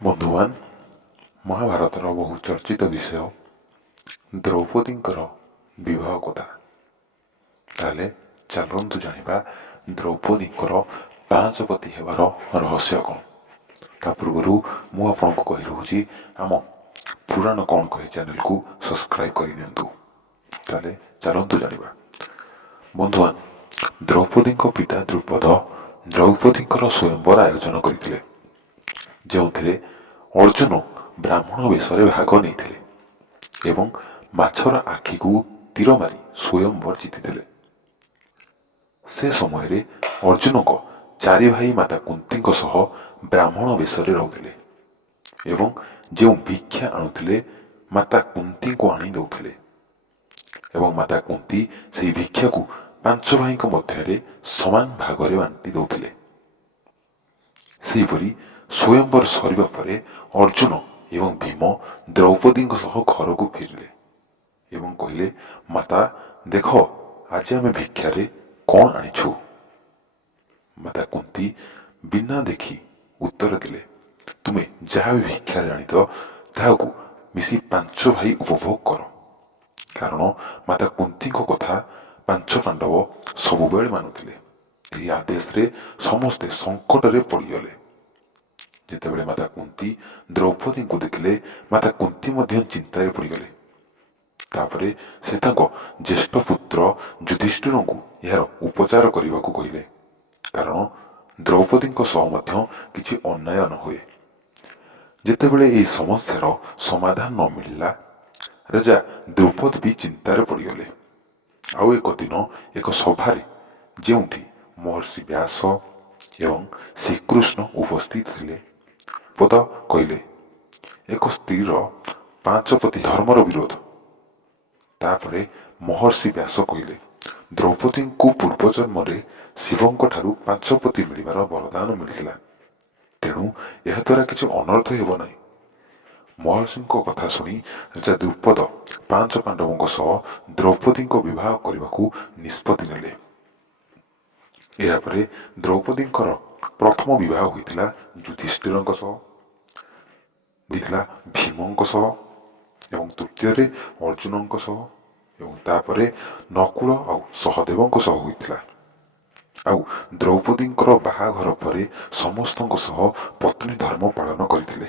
ବନ୍ଧୁଗଣ, ମହାଭାରତର ବହୁ ଚର୍ଚ୍ଚିତ ବିଷୟ ଦ୍ରୌପଦୀଙ୍କର ବିବାହ କଥା। ତାହେଲେ ଚାଲନ୍ତୁ ଜାଣିବା ଦ୍ରୌପଦୀଙ୍କର ପାଞ୍ଚ ପତି ହେବାର ରହସ୍ୟ କ'ଣ। ତା ପୂର୍ବରୁ ମୁଁ ଆପଣଙ୍କୁ କହି ରହୁଛି ଆମ ପୁରାଣ କ'ଣ କହେ ଚ୍ୟାନେଲକୁ ସବସ୍କ୍ରାଇବ୍ କରିନିଅନ୍ତୁ। ତାହେଲେ ଚାଲନ୍ତୁ ଜାଣିବା। ବନ୍ଧୁଗଣ, ଦ୍ରୌପଦୀଙ୍କ ପିତା ଦ୍ରୁପଦ ଦ୍ରୌପଦୀଙ୍କର ସ୍ୱୟଂବର ଆୟୋଜନ କରିଥିଲେ, ଯେଉଁଥିରେ ଅର୍ଜୁନ ବ୍ରାହ୍ମଣ ବେଶରେ ଭାଗ ନେଇଥିଲେ ଏବଂ ମାଛର ଆଖିକୁ ତୀର ମାରି ସ୍ୱୟଂବର ଜିତିଥିଲେ। ସେ ସମୟରେ ଅର୍ଜୁନଙ୍କ ଚାରି ଭାଇ ମାତା କୁନ୍ତୀଙ୍କ ସହ ବ୍ରାହ୍ମଣ ବେଶରେ ରହୁଥିଲେ ଏବଂ ଯେଉଁ ଭିକ୍ଷା ଆଣୁଥିଲେ ମାତା କୁନ୍ତୀଙ୍କୁ ଆଣି ଦେଉଥିଲେ ଏବଂ ମାତା କୁନ୍ତୀ ସେହି ଭିକ୍ଷାକୁ ପାଞ୍ଚ ଭାଇଙ୍କ ମଧ୍ୟରେ ସମାନ ଭାଗରେ ବାଣ୍ଟି ଦେଉଥିଲେ। ସେହିପରି ସ୍ୱୟଂବର ସରିବା ପରେ ଅର୍ଜୁନ ଏବଂ ଭୀମ ଦ୍ରୌପଦୀଙ୍କ ସହ ଘରକୁ ଫେରିଲେ ଏବଂ କହିଲେ, ମାତା ଦେଖ, ଆଜି ଆମେ ଭିକ୍ଷାରେ କ'ଣ ଆଣିଛୁ। ମାତା କୁନ୍ତୀ ବିନା ଦେଖି ଉତ୍ତର ଦେଲେ, ତୁମେ ଯାହା ବି ଭିକ୍ଷାରେ ଆଣିତ ତାହାକୁ ମିଶି ପାଞ୍ଚ ଭାଇ ଉପଭୋଗ କର। କାରଣ ମାତା କୁନ୍ତୀଙ୍କ କଥା ପାଞ୍ଚ ପାଣ୍ଡବ ସବୁବେଳେ ମାନୁଥିଲେ। ଏହି ଆଦେଶରେ ସମସ୍ତେ ସଙ୍କଟରେ ପଡ଼ିଗଲେ। ଯେତେବେଳେ ମାତା କୁନ୍ତୀ ଦ୍ରୌପଦୀଙ୍କୁ ଦେଖିଲେ, ମାତା କୁନ୍ତୀ ମଧ୍ୟ ଚିନ୍ତାରେ ପଡ଼ିଗଲେ। ତାପରେ ସେ ତାଙ୍କ ଜ୍ୟେଷ୍ଠ ପୁତ୍ର ଯୁଧିଷ୍ଠିରଙ୍କୁ ଏହାର ଉପଚାର କରିବାକୁ କହିଲେ, କାରଣ ଦ୍ରୌପଦୀଙ୍କ ସହ ମଧ୍ୟ କିଛି ଅନ୍ୟାୟ ନ ହୁଏ। ଯେତେବେଳେ ଏହି ସମସ୍ୟାର ସମାଧାନ ନ ମିଳିଲା, ରାଜା ଦ୍ରୁପଦ ବି ଚିନ୍ତାରେ ପଡ଼ିଗଲେ। ଆଉ ଏକ ଦିନ ଏକ ସଭାରେ ଯେଉଁଠି ମହର୍ଷି ବ୍ୟାସ ଏବଂ ଶ୍ରୀକୃଷ୍ଣ ଉପସ୍ଥିତ ଥିଲେ, ଦ୍ରୁପଦ କହିଲେ, ଏକ ସ୍ତ୍ରୀର ପାଞ୍ଚ ପତି ଧର୍ମର ବିରୋଧ। ତାପରେ ମହର୍ଷି ବ୍ୟାସ କହିଲେ, ଦ୍ରୌପଦୀଙ୍କୁ ପୂର୍ବଜନ୍ମରେ ଶିବଙ୍କ ଠାରୁ ପାଞ୍ଚ ପତି ମିଳିବାର ବରଦାନ ମିଳିଥିଲା, ତେଣୁ ଏହାଦ୍ୱାରା କିଛି ଅନର୍ଥ ହେବ ନାହିଁ। ମହର୍ଷିଙ୍କ କଥା ଶୁଣି ରାଜା ଦ୍ରୁପଦ ପାଞ୍ଚ ପାଣ୍ଡବଙ୍କ ସହ ଦ୍ରୌପଦୀଙ୍କ ବିବାହ କରିବାକୁ ନିଷ୍ପତ୍ତି ନେଲେ। ଏହାପରେ ଦ୍ରୌପଦୀଙ୍କର ପ୍ରଥମ ବିବାହ ହୋଇଥିଲା ଯୁଧିଷ୍ଠିରଙ୍କ ସହ, ହୋଇଥିଲା ଭୀମଙ୍କ ସହ ଏବଂ ତୃତୀୟରେ ଅର୍ଜୁନଙ୍କ ସହ ଏବଂ ତାପରେ ନକୁଳ ଆଉ ସହଦେବଙ୍କ ସହ ହୋଇଥିଲା। ଆଉ ଦ୍ରୌପଦୀଙ୍କର ବାହାଘର ପରେ ସମସ୍ତଙ୍କ ସହ ପତ୍ନୀ ଧର୍ମ ପାଳନ କରିଥିଲେ।